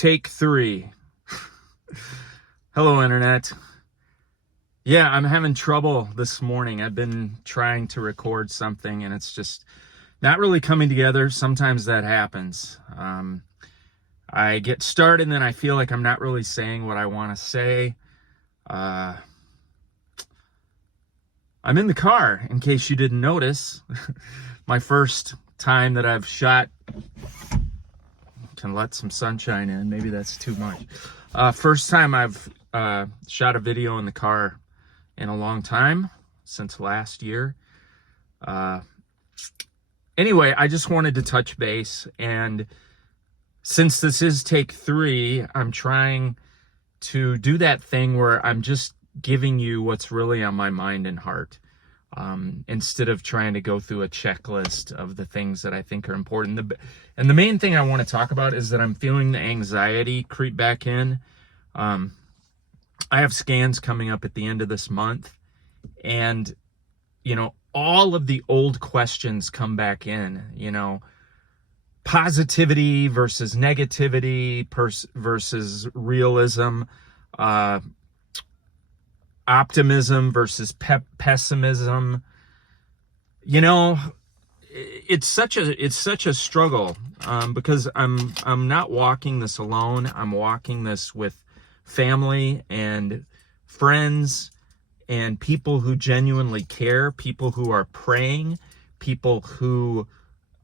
Take 3. Hello, Internet. Yeah, I'm having trouble this morning. I've been trying to record something and it's just not really coming together. Sometimes that happens. I get started and then I feel like I'm not really saying what I want to say. I'm in the car, in case you didn't notice. My first time that I've shot... Can let some sunshine in. Maybe that's too much. First time I've shot a video in the car in a long time, since last year. Anyway, I just wanted to touch base, and since this is take 3, I'm trying to do that thing where I'm just giving you what's really on my mind and heart. Instead of trying to go through a checklist of the things that I think are important. And the main thing I want to talk about is that I'm feeling the anxiety creep back in. I have scans coming up at the end of this month, and, you know, all of the old questions come back in, you know, positivity versus negativity versus realism, optimism versus pessimism. You know, it's such a struggle, because I'm not walking this alone. I'm walking this with family and friends and people who genuinely care, people who are praying, people who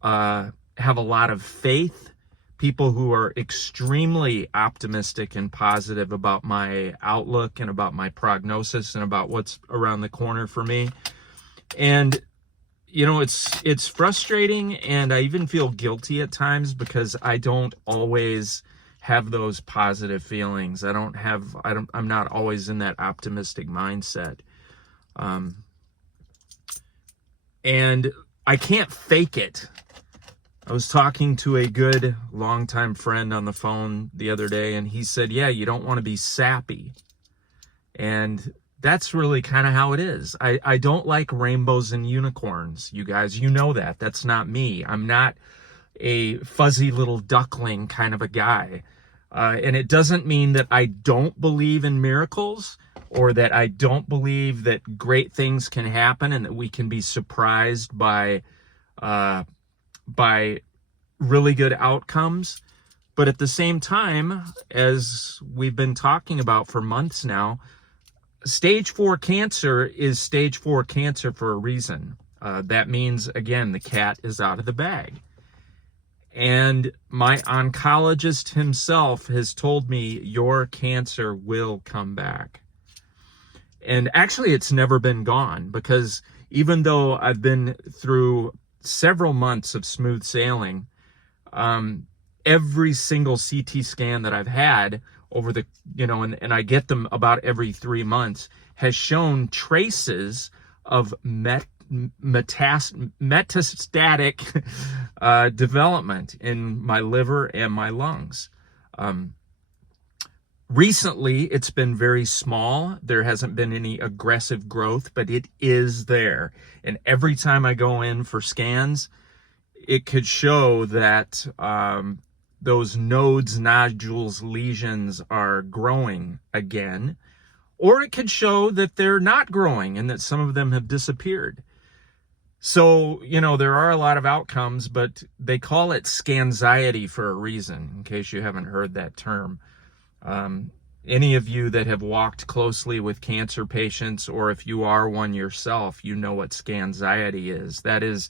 have a lot of faith, people who are extremely optimistic and positive about my outlook and about my prognosis and about what's around the corner for me. And, you know, it's frustrating, and I even feel guilty at times because I don't always have those positive feelings. I'm not always in that optimistic mindset. And I can't fake it. I was talking to a good longtime friend on the phone the other day, and he said, yeah, you don't want to be sappy. And that's really kind of how it is. I don't like rainbows and unicorns, you guys. You know that. That's not me. I'm not a fuzzy little duckling kind of a guy. And it doesn't mean that I don't believe in miracles, or that I don't believe that great things can happen and that we can be surprised by really good outcomes. But at the same time, as we've been talking about for months now, stage 4 cancer is stage 4 cancer for a reason. That means, again, the cat is out of the bag. And my oncologist himself has told me your cancer will come back. And actually, it's never been gone, because even though I've been through several months of smooth sailing, every single CT scan that I've had over the, you know, and I get them about every 3 months, has shown traces of metastatic development in my liver and my lungs. Recently, it's been very small. There hasn't been any aggressive growth, but it is there. And every time I go in for scans, it could show that those nodes, nodules, lesions are growing again. Or it could show that they're not growing and that some of them have disappeared. So, you know, there are a lot of outcomes, but they call it scanxiety for a reason, in case you haven't heard that term. Any of you that have walked closely with cancer patients, or if you are one yourself, you know what scanxiety is. That is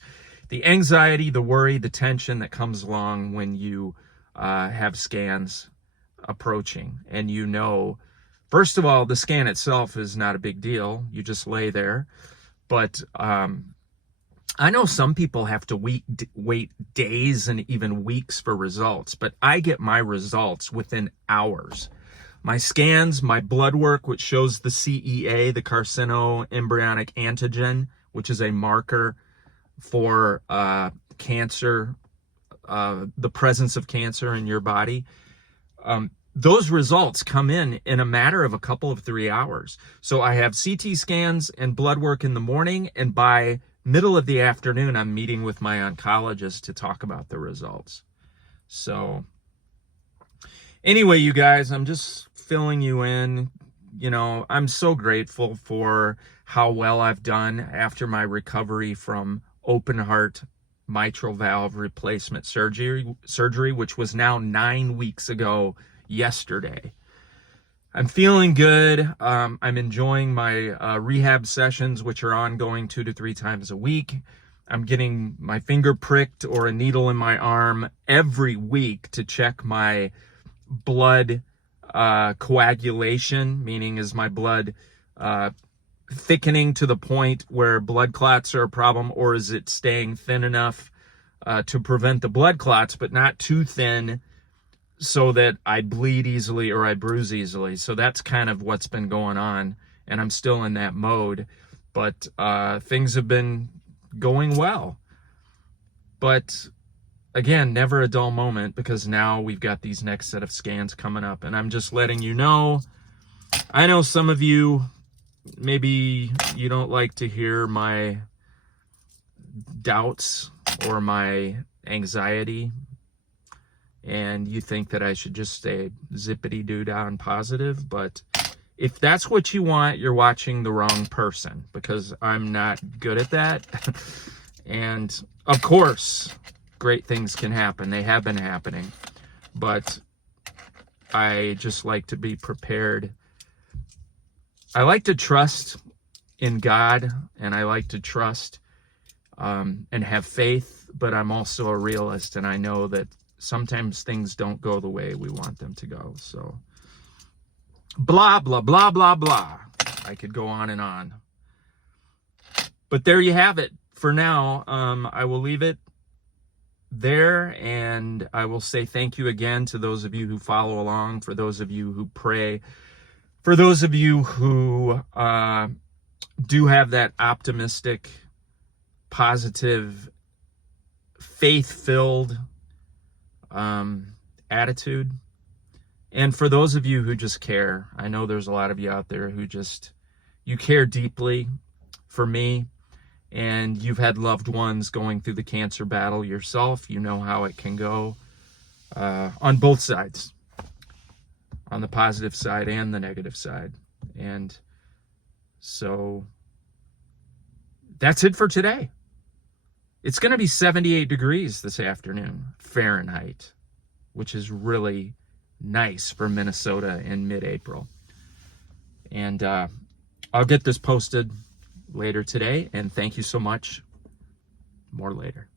the anxiety, the worry, the tension that comes along when you have scans approaching. And you know, first of all, the scan itself is not a big deal. You just lay there. But I know some people have to wait days and even weeks for results, but I get my results within hours. My scans, my blood work, which shows the CEA, the carcinoembryonic antigen, which is a marker for cancer, the presence of cancer in your body. Those results come in a matter of a couple of 3 hours. So I have CT scans and blood work in the morning, and by middle of the afternoon, I'm meeting with my oncologist to talk about the results. So Anyway, you guys, I'm just filling you in. You know, I'm so grateful for how well I've done after my recovery from open heart mitral valve replacement surgery, which was now 9 weeks ago yesterday. I'm feeling good. I'm enjoying my rehab sessions, which are ongoing 2 to 3 times a week. I'm getting my finger pricked or a needle in my arm every week to check my blood coagulation, meaning is my blood thickening to the point where blood clots are a problem, or is it staying thin enough to prevent the blood clots, but not too thin so that I bleed easily or I bruise easily. So that's kind of what's been going on, and I'm still in that mode, but things have been going well. But again, never a dull moment, because now we've got these next set of scans coming up, and I'm just letting you know. I know some of you, maybe you don't like to hear my doubts or my anxiety, and you think that I should just stay zippity-doo-dah and positive, but if that's what you want, you're watching the wrong person, because I'm not good at that. And of course, great things can happen. They have been happening, but I just like to be prepared. I like to trust in God, and I like to trust and have faith, but I'm also a realist, and I know that sometimes things don't go the way we want them to go. So blah, blah, blah, blah, blah. I could go on and on. But there you have it. For now, I will leave it there, and I will say thank you again to those of you who follow along, for those of you who pray, for those of you who do have that optimistic, positive, faith-filled attitude, and for those of you who just care. I know there's a lot of you out there who just, you care deeply for me, and you've had loved ones going through the cancer battle yourself. You know how it can go on both sides, on the positive side and the negative side. And so that's it for today. It's going to be 78 degrees this afternoon, Fahrenheit, which is really nice for Minnesota in mid-April. And I'll get this posted later today, and thank you so much. More later.